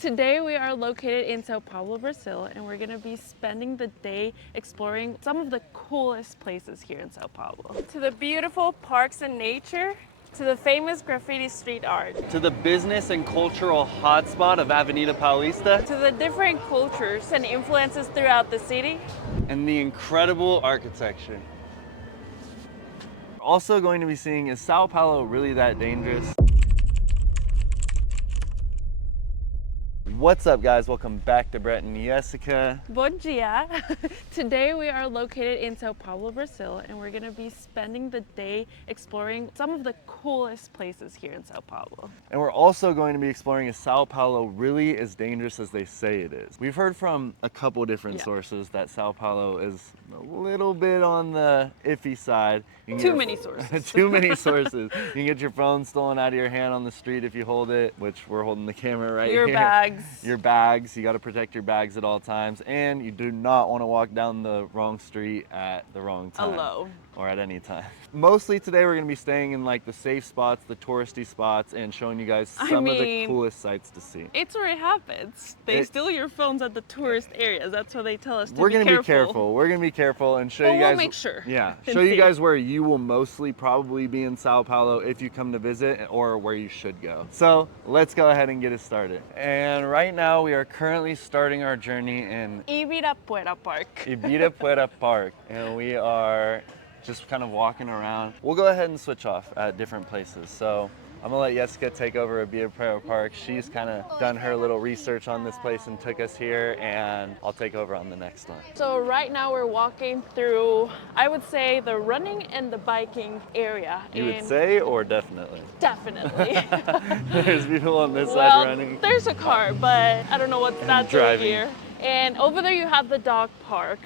Today we are located in Sao Paulo, Brazil, and we're gonna be spending the day exploring some of the coolest places here in Sao Paulo. To the beautiful parks and nature, to the famous graffiti street art, to the business and cultural hotspot of Avanita Palista, to the different cultures and influences throughout the city, and the incredible architecture. Also going to be seeing, is Sao Paulo really that dangerous? What's up, guys? Welcome back to Brett and Yessica. Bom dia! Today we are located in Sao Paulo, Brazil, and we're gonna be spending the day exploring some of the coolest places here in Sao Paulo. And we're also going to be exploring if Sao Paulo really as dangerous as they say it is. We've heard from a couple different sources that Sao Paulo is a little bit on the iffy side. Too many sources. Too many sources. You can get your phone stolen out of your hand on the street if you hold it, which we're holding the camera right here. Your bags. Your bags, you got to protect your bags at all times, and you do not want to walk down the wrong street at the wrong time. Alone. Or at any time. Mostly today we're going to be staying in like the safe spots, the touristy spots, and showing you guys some of the coolest sights to see. It's where it happens. They steal your phones at the tourist areas. That's what they tell us to be careful. We're going to be careful. We're going to be careful and show you guys. We'll make sure. Yeah, show you guys where you will mostly probably be in Sao Paulo if you come to visit, or where you should go. So let's go ahead and get it started. And right now we are currently starting our journey in Ibirapuera Park. Ibirapuera Park, and we are just kind of walking around. We'll go ahead and switch off at different places. So I'm gonna let Yessica take over Ibirapuera Park. She's kind of done her little research on this place and took us here, and I'll take over on the next one. So right now we're walking through, I would say, the running and the biking area. You would say, or definitely? Definitely. There's people on this side running. There's a car, but I don't know what that's driving here. And over there you have the dog park,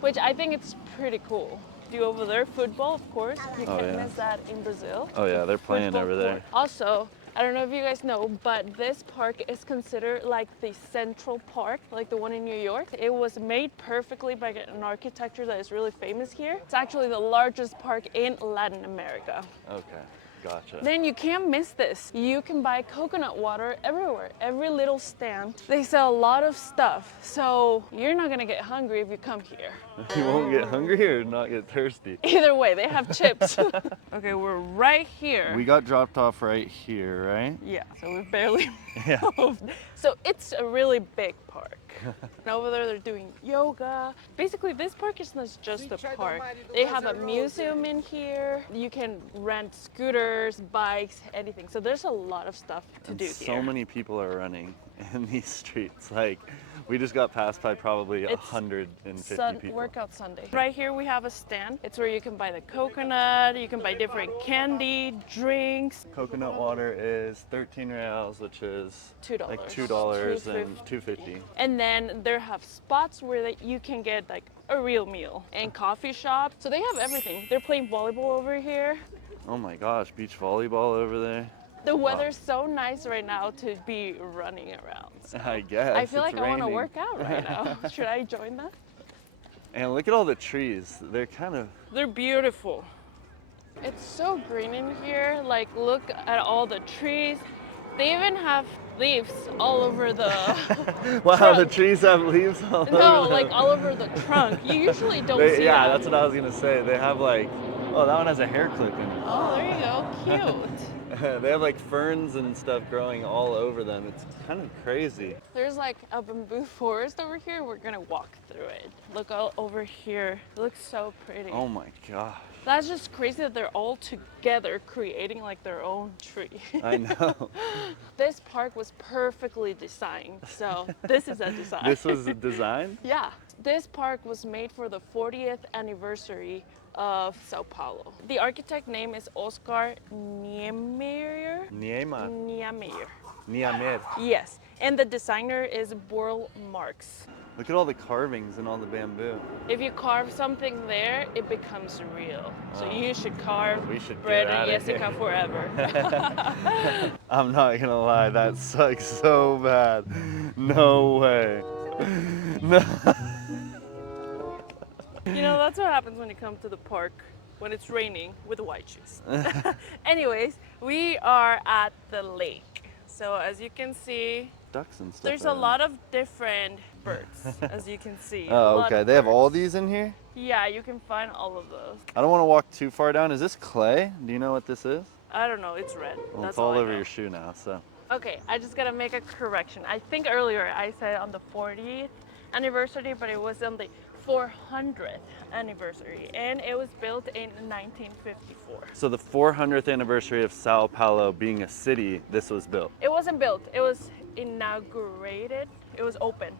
which I think it's pretty cool. Over there, football, of course. You can't miss that in Brazil. Oh yeah, they're playing football over there. Also, I don't know if you guys know, but this park is considered like the central park, like the one in New York. It was made perfectly by an architecture that is really famous here. It's actually the largest park in Latin America. Okay. Gotcha. Then you can't miss this. You can buy coconut water everywhere, every little stand. They sell a lot of stuff, so you're not gonna get hungry if you come here. You won't get hungry or not get thirsty? Either way, they have chips. Okay, we're right here. We got dropped off right here, right? Yeah, so we barely moved. So it's a really big park. And over there they're doing yoga. Basically this park is not just a park. They have a museum in here. You can rent scooters, bikes, anything. So there's a lot of stuff to do here. So many people are running in these streets. Like, we just got passed by probably 150 people. Workout Sunday. Right here we have a stand. It's where you can buy the coconut, you can buy different candy, drinks. Coconut water is 13 reals, which is $2. like $2 and $2.50. And then there have spots where you can get like a real meal, and coffee shop. So they have everything. They're playing volleyball over here. Oh my gosh, beach volleyball over there. The weather's so nice right now to be running around. So I guess. I feel like I want to work out right now. Should I join that? And look at all the trees. They're beautiful. It's so green in here. Like, look at all the trees. They even have leaves all over the Wow, trunk. the trees have leaves all over them. No, like all over the trunk. You usually don't see Yeah, that. that's what I was going to say. They have like, oh, that one has a hair clip in it. Oh, there you go. Cute. They have like ferns and stuff growing all over them. It's kind of crazy. There's like a bamboo forest over here. We're gonna walk through it. Look all over here. It looks so pretty. Oh my gosh. That's just crazy that they're all together creating like their own tree. I know. This park was perfectly designed. So this is a design. This was a design? Yeah. This park was made for the 40th anniversary of Sao Paulo. The architect name is Oscar Niemeyer. Niemeyer. Yes, and the designer is Burl Marx. Look at all the carvings and all the bamboo. If you carve something there, it becomes real. So you should carve Brett and Yessica forever. I'm not gonna lie, that sucks so bad. No way. No. You know, that's what happens when you come to the park when it's raining with white shoes. Anyways, we are at the lake. So as you can see, ducks and stuff. There's a lot of different birds, as you can see. Oh, okay. They have all these in here? Yeah, you can find all of those. I don't want to walk too far down. Is this clay? Do you know what this is? I don't know, it's red. Well, That's it's all I over know. your shoe now, so. Okay, I just gotta make a correction. I think earlier I said on the 40th anniversary, but it was on the 400th anniversary, and it was built in 1954. So the 400th anniversary of Sao Paulo being a city, this was built? It wasn't built, it was inaugurated, it was opened.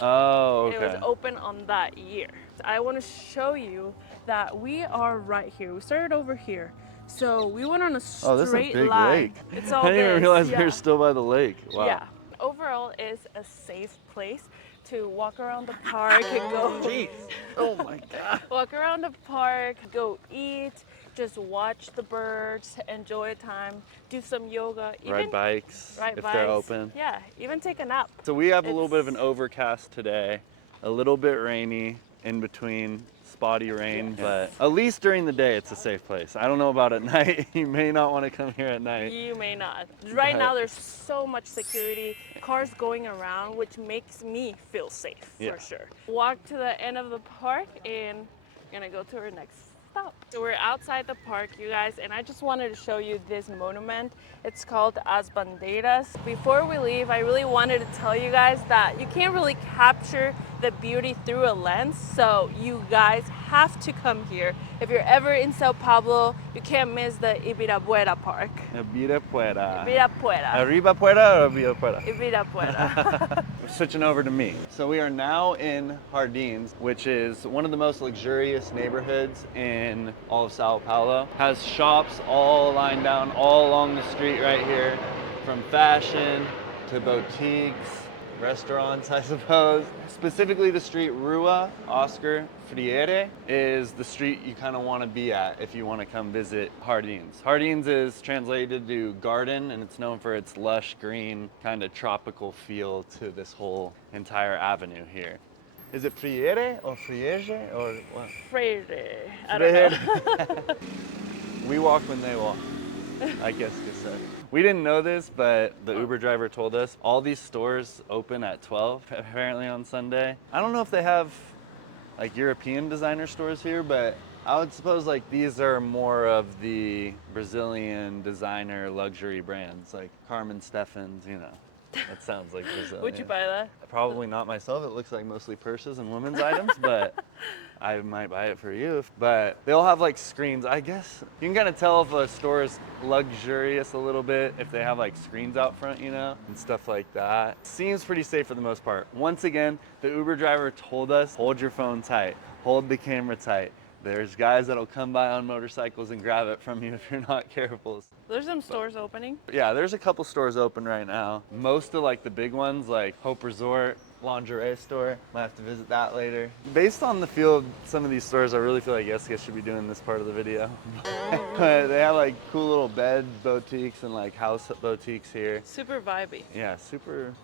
Oh, okay. It was open on that year. I want to show you that we are right here. We started over here. So we went on a straight Oh, this is a big line. lake. It's all I didn't even realize we yeah. were still by the lake. Wow. Yeah. Overall, it's a safe place to walk around the park and go. Jeez. Oh my God. Walk around the park, go eat, just watch the birds, enjoy time, do some yoga, Ride bikes if they're open. Yeah, even take a nap. So we have a little bit of an overcast today, a little bit rainy, in between spotty rain, but at least during the day it's a safe place. I don't know about at night. You may not want to come here at night. You may not. Right now there's so much security, cars going around, which makes me feel safe for sure. Walk to the end of the park and we're gonna go to our next stop. So we're outside the park, you guys, and I just wanted to show you this monument. It's called As Bandeiras. Before we leave, I really wanted to tell you guys that you can't really capture the beauty through a lens, so you guys have to come here. If you're ever in Sao Paulo, you can't miss the Ibirapuera Park. Ibirapuera. Ibirapuera. Arriba Puera or Ibirapuera? Ibirapuera. Switching over to me. So we are now in Hardin, which is one of the most luxurious neighborhoods in all of Sao Paulo. Has shops all lined down all along the street right here, from fashion to boutiques, restaurants, I suppose. Specifically the street Rua Oscar Freire is the street you kind of want to be at if you want to come visit Hardins. Hardins is translated to garden, and it's known for its lush green kind of tropical feel to this whole entire avenue here. Is it Freire or Friege or what? Freire. I don't know. We walk when they walk, I guess you could say. We didn't know this, but the Uber driver told us all these stores open at 12 apparently on Sunday. I don't know if they have like European designer stores here, but I would suppose like these are more of the Brazilian designer luxury brands like Carmen Steffens, you know. That sounds like Brazilian. Would you buy that? Probably not myself. It looks like mostly purses and women's items, but I might buy it for you. But they'll have like screens. I guess you can kind of tell if a store is luxurious a little bit if they have like screens out front, you know, and stuff like that. Seems pretty safe for the most part. Once again, the Uber driver told us, hold your phone tight, hold the camera tight. There's guys that'll come by on motorcycles and grab it from you if you're not careful. There's some stores opening. Yeah, there's a couple stores open right now. Most of like the big ones like Hope Resort, lingerie store. Might have to visit that later. Based on the feel of some of these stores, I really feel like Yessica should be doing this part of the video. But they have like cool little bed boutiques and like house boutiques here. Super vibey. Yeah, super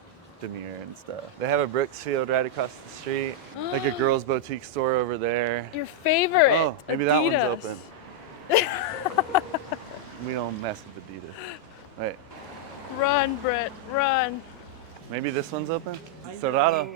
demure and stuff. They have a Brooksfield right across the street. Like a girls boutique store over there. Your favorite. Oh, maybe Adidas. that one's open. We don't mess with Adidas. Wait. Run, Brett, run. Maybe this one's open? Cerrado?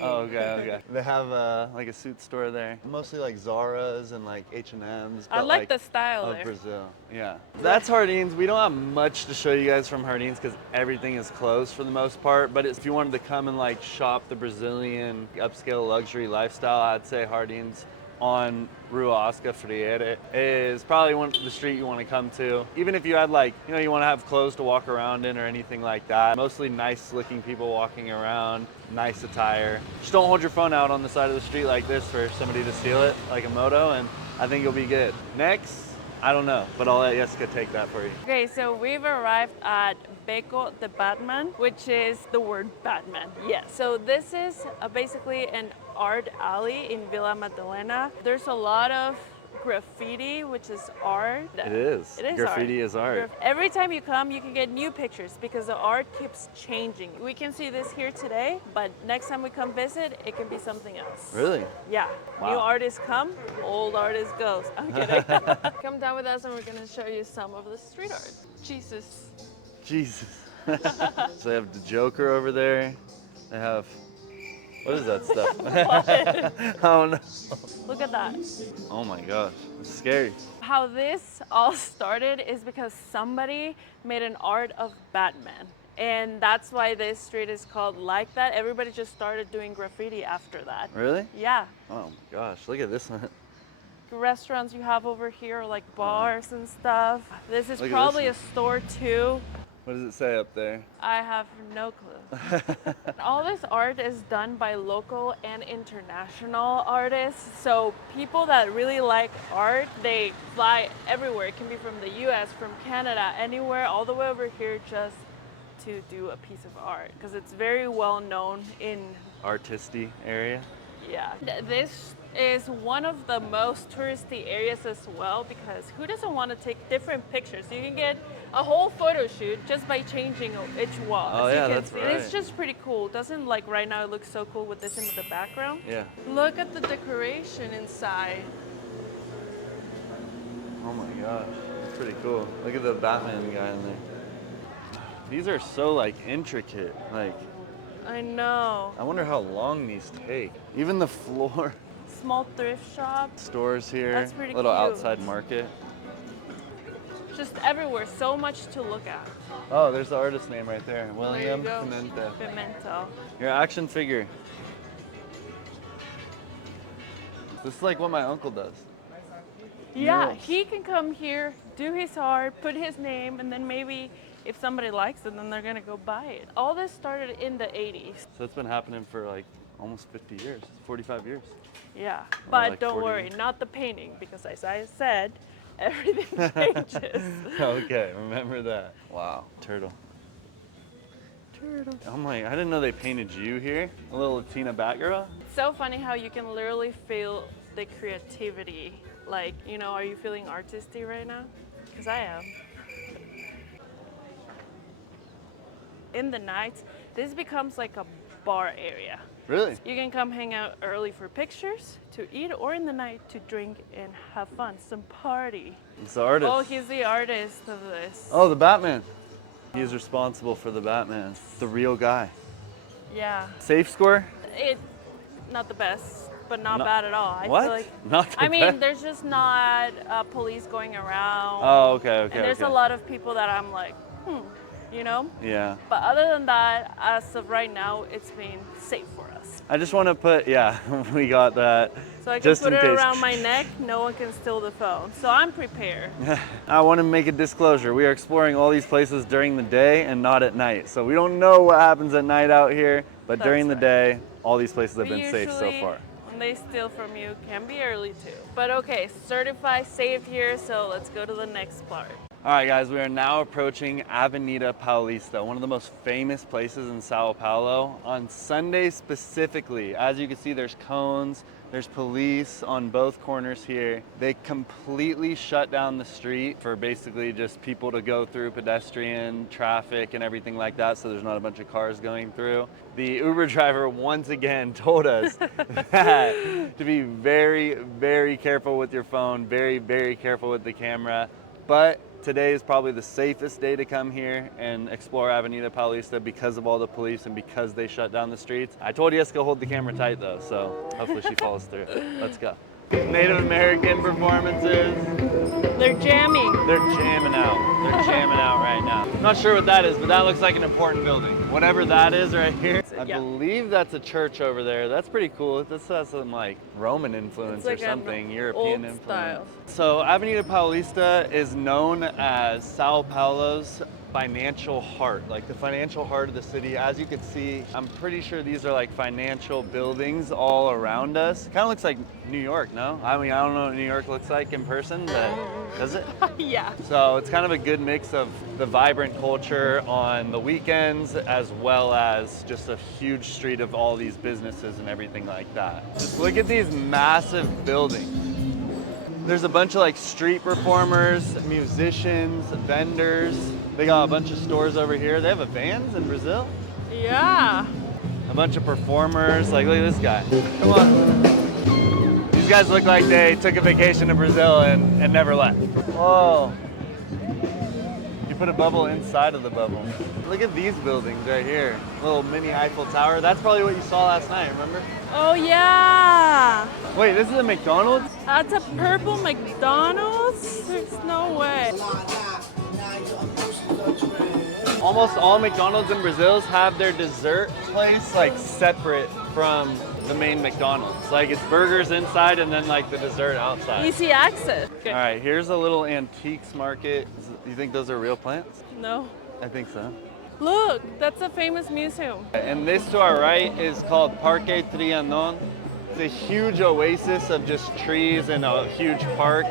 Oh, okay. They have like a suit store there. Mostly like Zara's and like H&M's. I like the style of there. Brazil, yeah. That's Hardin's. We don't have much to show you guys from Hardin's because everything is closed for the most part. But if you wanted to come and like shop the Brazilian upscale luxury lifestyle, I'd say Hardin's on Rua Oscar Freire is probably the street you want to come to. Even if you had like, you know, you want to have clothes to walk around in or anything like that. Mostly nice looking people walking around, nice attire. Just don't hold your phone out on the side of the street like this for somebody to steal it, like a moto, and I think you'll be good. Next, I don't know, but I'll let Yessica take that for you. Okay, so we've arrived at Beco de Batman, which is the word Batman. Yes. So this is basically an art alley in Villa Madalena. There's a lot of graffiti, which is art. It is. Graffiti is art. Every time you come, you can get new pictures because the art keeps changing. We can see this here today, but next time we come visit, it can be something else. Really? Yeah. Wow. New artists come, old artist goes. I'm kidding. Come down with us and we're going to show you some of the street art. Jesus. So they have the Joker over there. They have, what is that stuff? I don't know. Look at that. Oh my gosh, it's scary. How this all started is because somebody made an art of Batman. And that's why this street is called like that. Everybody just started doing graffiti after that. Really? Yeah. Oh my gosh, look at this one. The restaurants you have over here are like bars and stuff. This is Look at probably a this store too. What does it say up there? I have no clue. All this art is done by local and international artists. So people that really like art, they fly everywhere. It can be from the US, from Canada, anywhere, all the way over here just to do a piece of art. Because it's very well known in... Artisty area. Yeah. This is one of the most touristy areas as well, because who doesn't want to take different pictures? You can get a whole photo shoot just by changing each wall. Oh yeah, that's right. It's just pretty cool. Doesn't, like, right now it looks so cool with this in the background? Yeah. Look at the decoration inside. Oh my gosh, that's pretty cool. Look at the Batman guy in there. These are so like intricate. Like, I know. I wonder how long these take. Even the floor. Small thrift shop. Stores here. That's pretty little cute. outside market. Just everywhere. So much to look at. Oh, there's the artist name right there. William go. Pimenta. Pimento. Your action figure. This is like what my uncle does. Yeah, Murals. he can come here, do his art, put his name, and then maybe if somebody likes it, then they're gonna go buy it. All this started in the 80s. So it's been happening for like almost 50 years, 45 years. Yeah, but like don't 40 worry, years. not the painting, because as I said, everything changes. Okay, remember that. Wow, turtle. Turtle. I'm like, I didn't know they painted you here. A little Latina Batgirl. It's so funny how you can literally feel the creativity. Like, you know, are you feeling artisty right now? Because I am. In the night, this becomes like a bar area. Really? You can come hang out early for pictures, to eat, or in the night to drink and have fun, some party. It's the artist. Oh, he's the artist of this. Oh, the Batman. He's responsible for the Batman. The real guy. Yeah. Safe score? Not the best, but not bad at all. I What? feel like, Not the I mean, best? there's just not police going around. Oh, okay. And there's a lot of people that I'm like, you know? Yeah. But other than that, as of right now, it's been safe for us. I just want to put, yeah, we got that. So I can Just put in it case. around my neck, no one can steal the phone. So I'm prepared. I want to make a disclosure. We are exploring all these places during the day and not at night. So we don't know what happens at night out here, but That's during the right. day, all these places have But been safe so usually, far. when they steal from you, can be early too. But okay, certified, saved here, so let's go to the next part. All right, guys, we are now approaching Avanita Palista, one of the most famous places in Sao Paulo. On Sundays specifically, as you can see, there's cones, there's police on both corners here. They completely shut down the street for basically just people to go through, pedestrian, traffic, and everything like that, so there's not a bunch of cars going through. The Uber driver once again told us that to be very, very careful with your phone, very, very careful with the camera. But today is probably the safest day to come here and explore Avanita Palista because of all the police and because they shut down the streets. I told Yessica to hold the camera tight though, so hopefully she follows through. Let's go. Native American performances. They're jamming. They're jamming out. They're jamming out right now. Not sure what that is, but that looks like an important building. Whatever that is right here. I believe that's a church over there. That's pretty cool. This has some like Roman influence It's like or something, an European old influence. style. So Avenida Paulista is known as Sao Paulo's financial heart, like the financial heart of the city. As you can see, I'm pretty sure these are like financial buildings all around us. Kind of looks like New York, no? I mean, I don't know what New York looks like in person, but does it? Yeah. So it's kind of a good mix of the vibrant culture on the weekends as well as just a huge street of all these businesses and everything like that. Just look at these massive buildings. There's a bunch of like street performers, musicians, vendors. They got a bunch of stores over here. They have a Vans in Brazil. Yeah. A bunch of performers. Like, look at this guy. Come on. These guys look like they took a vacation to Brazil and never left. Whoa. You put a bubble inside of the bubble. Look at these buildings right here. Little mini Eiffel Tower. That's probably what you saw last night, remember? Oh yeah. Wait, this is a McDonald's? That's a purple McDonald's? There's no way. Almost all McDonald's in Brazil have their dessert place like separate from the main McDonald's. Like it's burgers inside and then like the dessert outside. Easy access. All right, here's a little antiques market. You think those are real plants? No. I think so. Look, that's a famous museum. And this to our right is called Parque Trianon. It's a huge oasis of just trees and a huge park.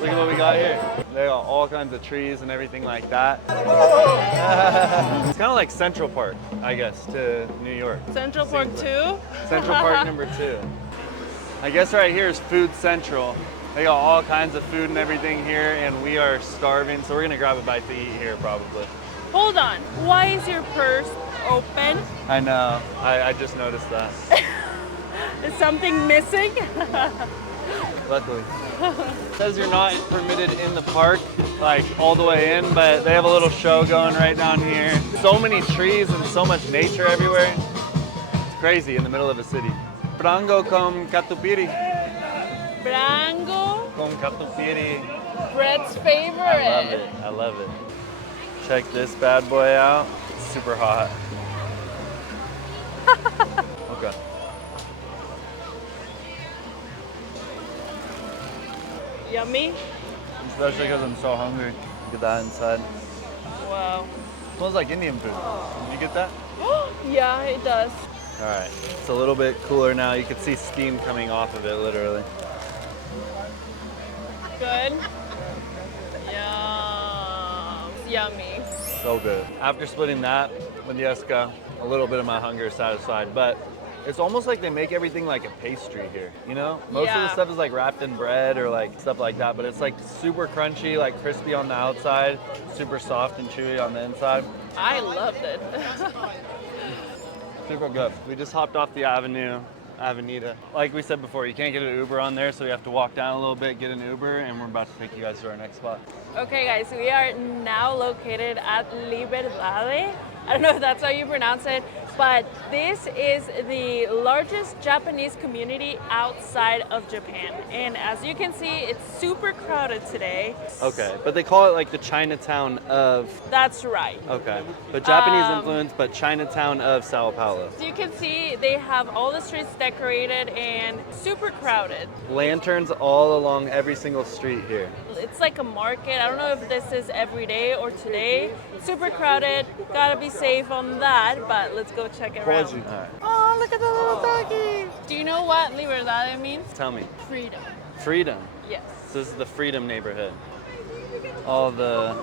Look at what we got here. They got all kinds of trees and everything like that. It's kind of like Central Park, I guess, to New York. Central Park 2? Central Park number 2. I guess right here is Food Central. They got all kinds of food and everything here, and we are starving, so we're gonna grab a bite to eat here probably. Hold on. Why is your purse open? I know. I just noticed that. Is something missing? Luckily. It says you're not permitted in the park, like all the way in, but they have a little show going right down here. So many trees and so much nature everywhere. It's crazy in the middle of a city. Frango con catupiry. Frango? Con catupiry. Brett's favorite. I love it. I love it. Check this bad boy out. It's super hot. Okay. Yummy? Especially because I'm so hungry. Look at that inside. Wow. Smells like Indian food. Did you get that? Yeah, it does. All right. It's a little bit cooler now. You can see steam coming off of it, literally. Good. Yum. Yummy. So good. After splitting that with Yessica, a little bit of my hunger is satisfied, but it's almost like they make everything like a pastry here, you know? Most of the Yeah. stuff is like wrapped in bread or like stuff like that, but it's like super crunchy, like crispy on the outside, super soft and chewy on the inside. I loved it. Super good. We just hopped off the Avanita. Like we said before, you can't get an Uber on there, so we have to walk down a little bit, get an Uber, and we're about to take you guys to our next spot. Okay guys, we are now located at Liberdade. I don't know if that's how you pronounce it, but this is the largest Japanese community outside of Japan. And as you can see, it's super crowded today. Okay, but they call it like the Chinatown of... That's right. Okay, but Japanese influence, but Chinatown of Sao Paulo. So you can see they have all the streets decorated and super crowded. Lanterns all along every single street here. It's like a market. I don't know if this is every day or today. Super crowded. Gotta be safe on that, but let's go check it out. All right. Oh, look at the little doggy. Do you know what Liberdade means? Tell me. Freedom. Freedom. Yes. So this is the Freedom neighborhood. All the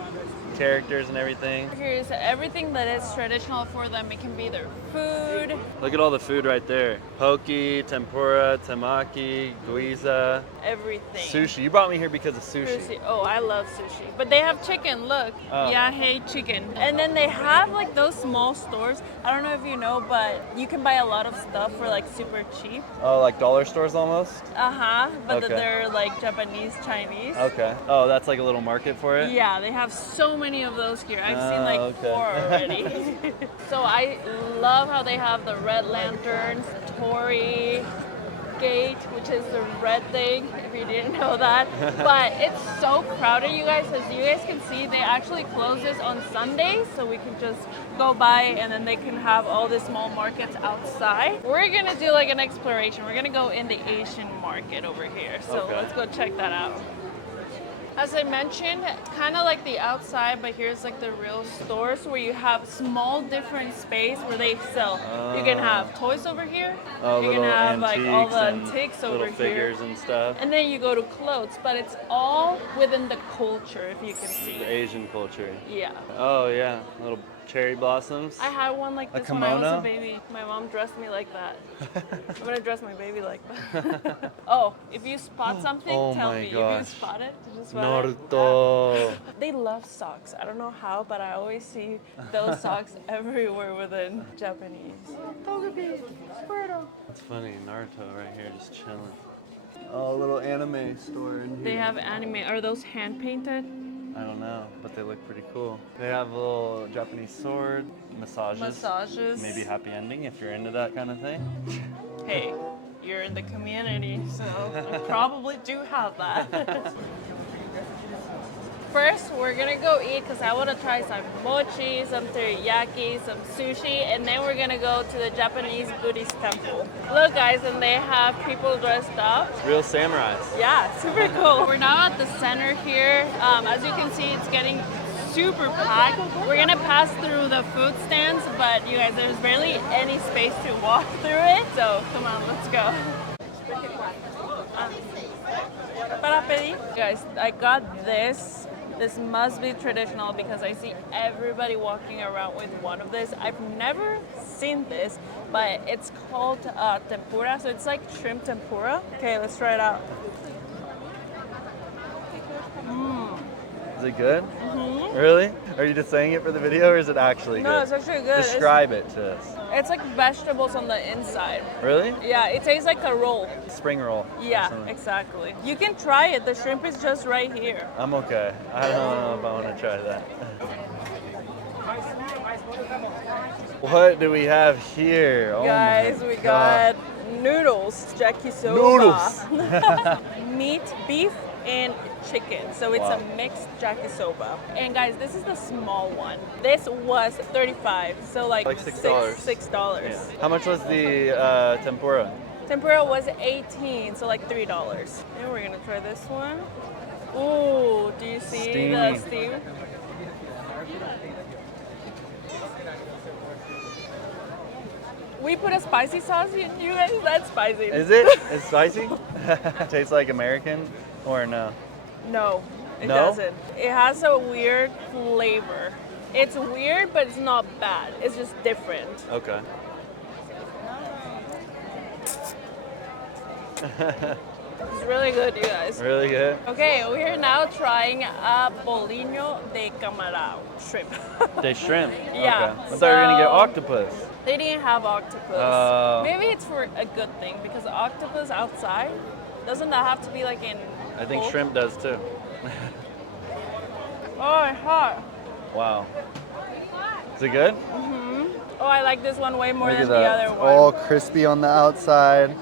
characters and everything. Here's everything that is traditional for them. It can be their food. Look at all the food right there. Poke, tempura, temaki, guiza, Everything. sushi. You brought me here because of sushi. Sushi. Oh, I love sushi. But they have chicken, look. Oh. Yahe chicken. And then they have like those small stores. I don't know if you know, but you can buy a lot of stuff for like super cheap. Oh, like dollar stores almost? Uh-huh. But Okay. they're like Japanese, Chinese. Okay. Oh, that's like a little market for it? Yeah, they have so many of those here. I've seen like okay. 4 already. So I love how they have the red lanterns, the Torii gate, which is the red thing, if you didn't know that. But it's so crowded, you guys. As you guys can see, they actually close this on Sundays, so we can just go by and then they can have all the small markets outside. We're gonna do like an exploration. We're gonna go in the Asian market over here. So Okay. let's go check that out. As I mentioned, kind of like the outside, but here's like the real stores where you have small different space where they sell. You can have toys over here. Oh, you can little have like all the antiques and antiques over little here. figures and stuff. And then you go to clothes, but it's all within the culture, if you can see. The Asian culture. Yeah. Oh yeah, little cherry blossoms. I had one like A this when I was a kimono? baby. My mom dressed me like that. I'm gonna dress my baby like that. Oh, if you spot something, Oh tell my me. If gosh. you spot it, did you spot it? Naruto. They love socks. I don't know how, but I always see those socks everywhere within Japanese. It's funny, Naruto right here just chilling. Oh, a little anime store in here. They have anime. Are those hand painted? I don't know, but they look pretty cool. They have a little Japanese sword, massages. Maybe happy ending if you're into that kind of thing. Hey, you're in the community, so I probably do have that. First, we're gonna go eat because I want to try some mochi, some teriyaki, some sushi, and then we're gonna go to the Japanese Buddhist temple. Look, guys, and they have people dressed up. Real samurais. Yeah, super cool. We're now at the center here. As you can see, it's getting super packed. We're gonna pass through the food stands, but you guys, there's barely any space to walk through it. So come on, let's go. Para pedir. Guys, I got this. This must be traditional because I see everybody walking around with one of this. I've never seen this, but it's called tempura, so it's like shrimp tempura. Okay, let's try it out. Is it good? Really? Are you just saying it for the video or is it actually good? No, it's actually good. Describe it to us. It's like vegetables on the inside. Really? Yeah, it tastes like a roll. Spring roll. Yeah, exactly. You can try it. The shrimp is just right here. I'm okay. I don't know if I want to try that. What do we have here? Guys, we got noodles, yakisoba. Noodles. Meat, beef, and chicken. So it's a mixed yakisoba. And guys, this is the small one. This was $35. So like $6. $6. Yeah. How much was the tempura? Tempura was $18, so like $3. And we're gonna try this one. Ooh, do you see the steam? We put a spicy sauce in you guys. That's spicy. Is it? It's spicy? Tastes like American or no? No, it No? doesn't. It has a weird flavor. It's weird, but it's not bad. It's just different. Okay. It's really good, you guys. Really good? Okay, we're now trying a bolinho de camarão shrimp. They shrimp? Yeah, Okay. I thought you were going to get so- octopus. They didn't have octopus. Oh. Maybe it's for a good thing because octopus outside, doesn't that have to be like in I think cold? shrimp does too. Oh, it's hot. Wow. Is it good? Oh, I like this one way more Look than at the that. other It's one. all crispy on the outside.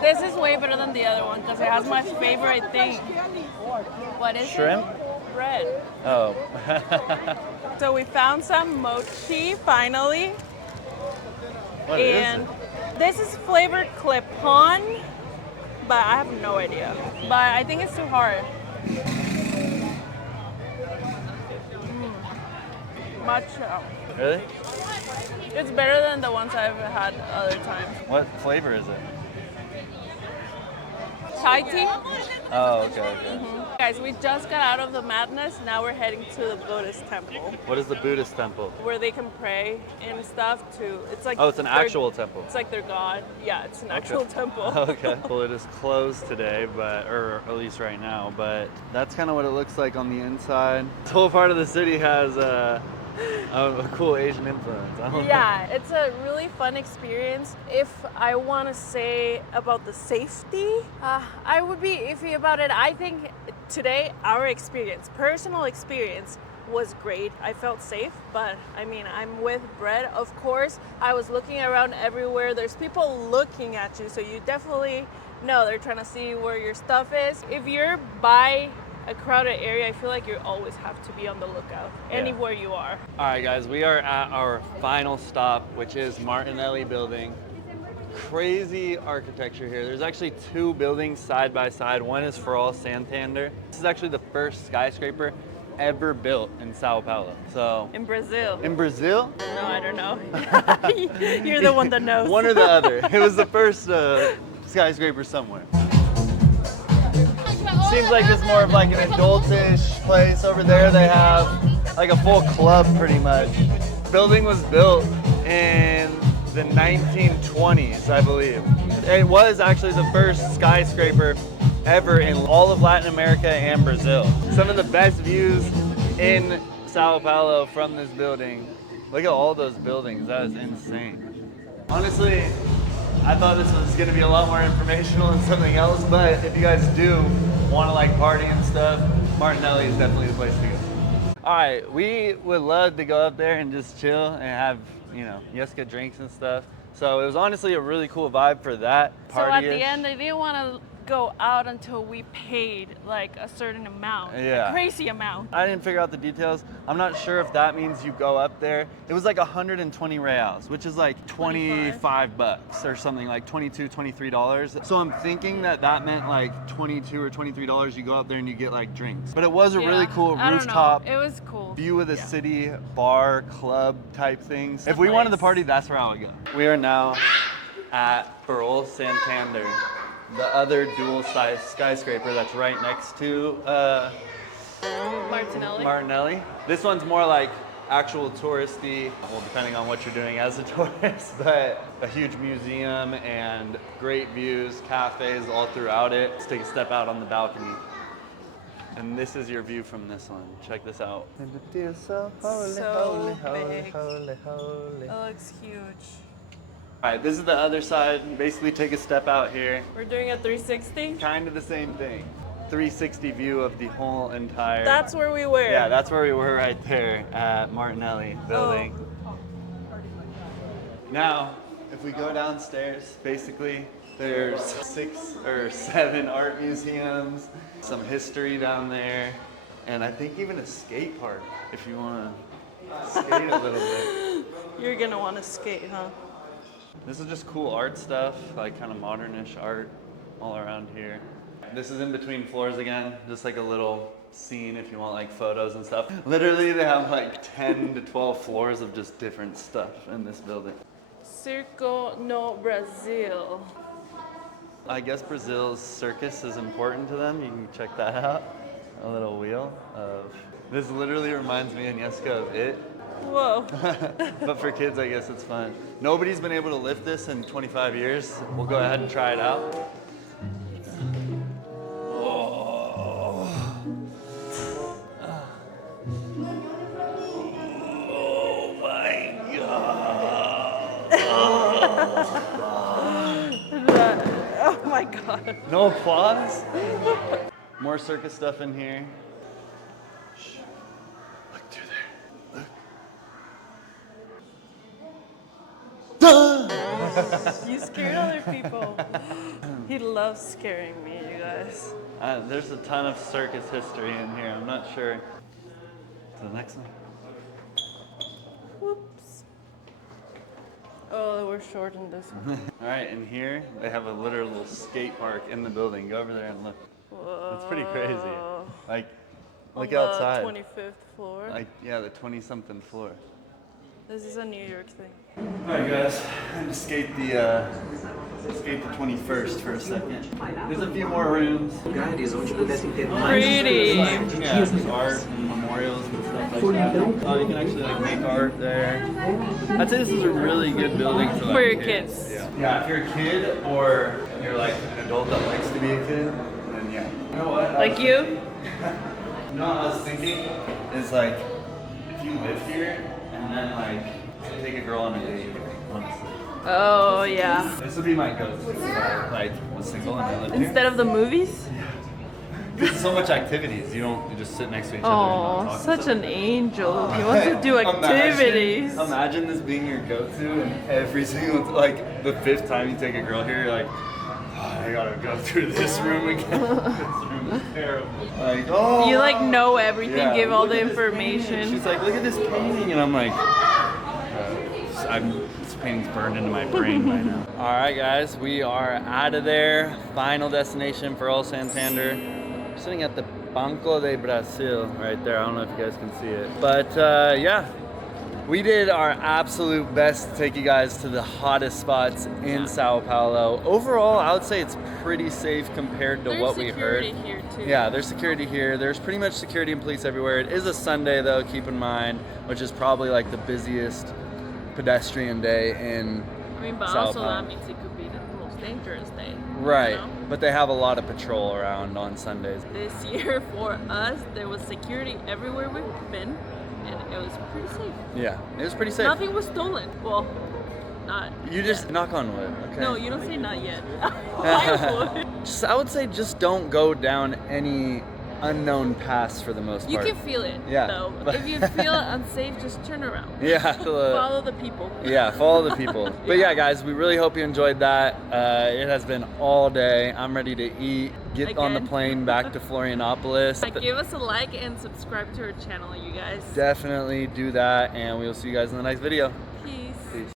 This is way better than the other one because it has my favorite thing. What is Shrimp? it? Bread. Oh. So we found some mochi finally. What is And it? this is flavored clip-on, but I have no idea. But I think it's too hard. Matcha. Really? It's better than the ones I've had other times. What flavor is it? Chai tea? Oh, okay. Guys, we just got out of the madness. Now we're heading to the Buddhist temple What is the Buddhist temple? where they can pray and stuff too. It's like Oh, it's an their- actual temple. It's like their god. Yeah, it's an actual temple. Okay. Well, it is closed today, or at least right now, but that's kind of what it looks like on the inside. This whole part of the city has a cool Asian influence. I don't know. Yeah, it's a really fun experience. If I want to say about the safety, I would be iffy about it. I think today, our experience, personal experience, was great. I felt safe, but I mean, I'm with Brett, of course. I was looking around everywhere. There's people looking at you, so you definitely know they're trying to see where your stuff is. If you're by a crowded area, I feel like you always have to be on the lookout, anywhere you are. All right, guys, we are at our final stop, which is Martinelli Building. Crazy architecture here. There's actually two buildings side by side. One is for all Santander. This is actually the first skyscraper ever built in Sao Paulo. So In Brazil. in Brazil, No, I don't know. You're the one that knows. one or the other. It was the first skyscraper somewhere. Seems like it's more of like an adultish place. Over there they have like a full club pretty much. Building was built in the 1920s, I believe. It was actually the first skyscraper ever in all of Latin America and Brazil. Some of the best views in Sao Paulo from this building. Look at all those buildings, that is insane. Honestly, I thought this was gonna be a lot more informational than something else, but if you guys do want to like party and stuff, Martinelli is definitely the place to go. All right, we would love to go up there and just chill and have, you know, Yessica drinks and stuff. So it was honestly a really cool vibe for that party. So at the end, they didn't want to go out until we paid like a certain amount, Yeah. a crazy amount. I didn't figure out the details. I'm not sure if that means you go up there. It was like 120 reals, which is like 25 bucks or something, like $22, $23. So I'm thinking that that meant like $22 or $23 you go up there and you get like drinks. But it was a really cool rooftop It was cool. view of the city, bar, club type things. If we wanted to party, that's where I would go. We are now at SÄO Santander, the other dual-size skyscraper that's right next to Martinelli. This one's more like actual touristy, well, depending on what you're doing as a tourist, but a huge museum and great views, cafes all throughout it. Let's take a step out on the balcony. And this is your view from this one. Check this out. So big. It looks huge. All right, this is the other side. Basically take a step out here. We're doing a 360? Kind of the same thing. 360 view of the whole entire... That's where we were. Yeah, that's where we were right there at Martinelli Building. Oh. Now, if we go downstairs, basically, there's 6 or 7 art museums, some history down there, and I think even a skate park if you want to skate a little bit. You're gonna want to skate, huh? This is just cool art stuff, like kind of modernish art all around here. This is in between floors again, just like a little scene if you want like photos and stuff. Literally they have like 10 to 12 floors of just different stuff in this building. Circo no Brasil. I guess Brazil's circus is important to them. You can check that out. A little wheel of... This literally reminds me and Yessica of It. Whoa. But for kids, I guess it's fun. Nobody's been able to lift this in 25 years. We'll go ahead and try it out. Oh, oh my God. Oh my God. No applause? More circus stuff in here. Shh. Look through there. Look. You scared other people. He loves scaring me, you guys. There's a ton of circus history in here. I'm not sure. To the next one. Whoops. Oh, we're short in this one. All right, and here they have a literal skate park in the building. Go over there and look. Whoa. It's pretty crazy. Like, look On outside. The 25th floor. Like, yeah, the 20-something floor. This is a New York thing. All right, guys, I'm gonna skate the 21st for a second. There's a few more rooms. Pretty. Yeah, there's art and memorials and stuff like that. Oh, you can actually like make art there. I'd say this is a really good building for, like, For your kids. Yeah, if you're a kid or you're like an adult that likes to be a kid, then yeah. You know what? Like you? You know what I was thinking is like, if you live here and then like take a girl on a date, honestly. Oh, yeah. This would be my go-to if I like was single and I lived here. Instead of the movies? There's so much activities. You just sit next to each other and not talk. Such an angel. He wants to do activities. Imagine this being your go-to, and every single, like, the 5th time you take a girl here, you're like, oh, I gotta go through this room again. This room is terrible. Like, oh. You like know everything, yeah, give all the look at this information. painting. She's like, look at this painting, and I'm like, this painting's burned into my brain by now. All right, guys, we are out of there. Final destination for SÄO Santander. We're sitting at the Banco de Brasil right there. I don't know if you guys can see it, but yeah. We did our absolute best to take you guys to the hottest spots in Sao Paulo. Overall, I would say it's pretty safe compared to what we heard. There's security here too. Yeah, there's security here. There's pretty much security and police everywhere. It is a Sunday though, keep in mind, which is probably like the busiest pedestrian day in but Sao also Paulo. that means it could be the most dangerous day. Right, You know? but they have a lot of patrol around on Sundays. This year for us, there was security everywhere we've been, and it was pretty safe. Yeah, it was pretty safe. Nothing was stolen. Well, not You just knock on wood, okay? No, you don't say not yet. I would. I would say just don't go down any unknown paths for the most You part. can feel it, Yeah. though. If you feel unsafe, just turn around. Yeah. Follow the people. Yeah, follow the people. But yeah, guys, we really hope you enjoyed that. It has been all day. I'm ready to eat, get on the Again. plane back to Florianopolis. Give us a like and subscribe to our channel, you guys. Definitely do that, and we will see you guys in the next video.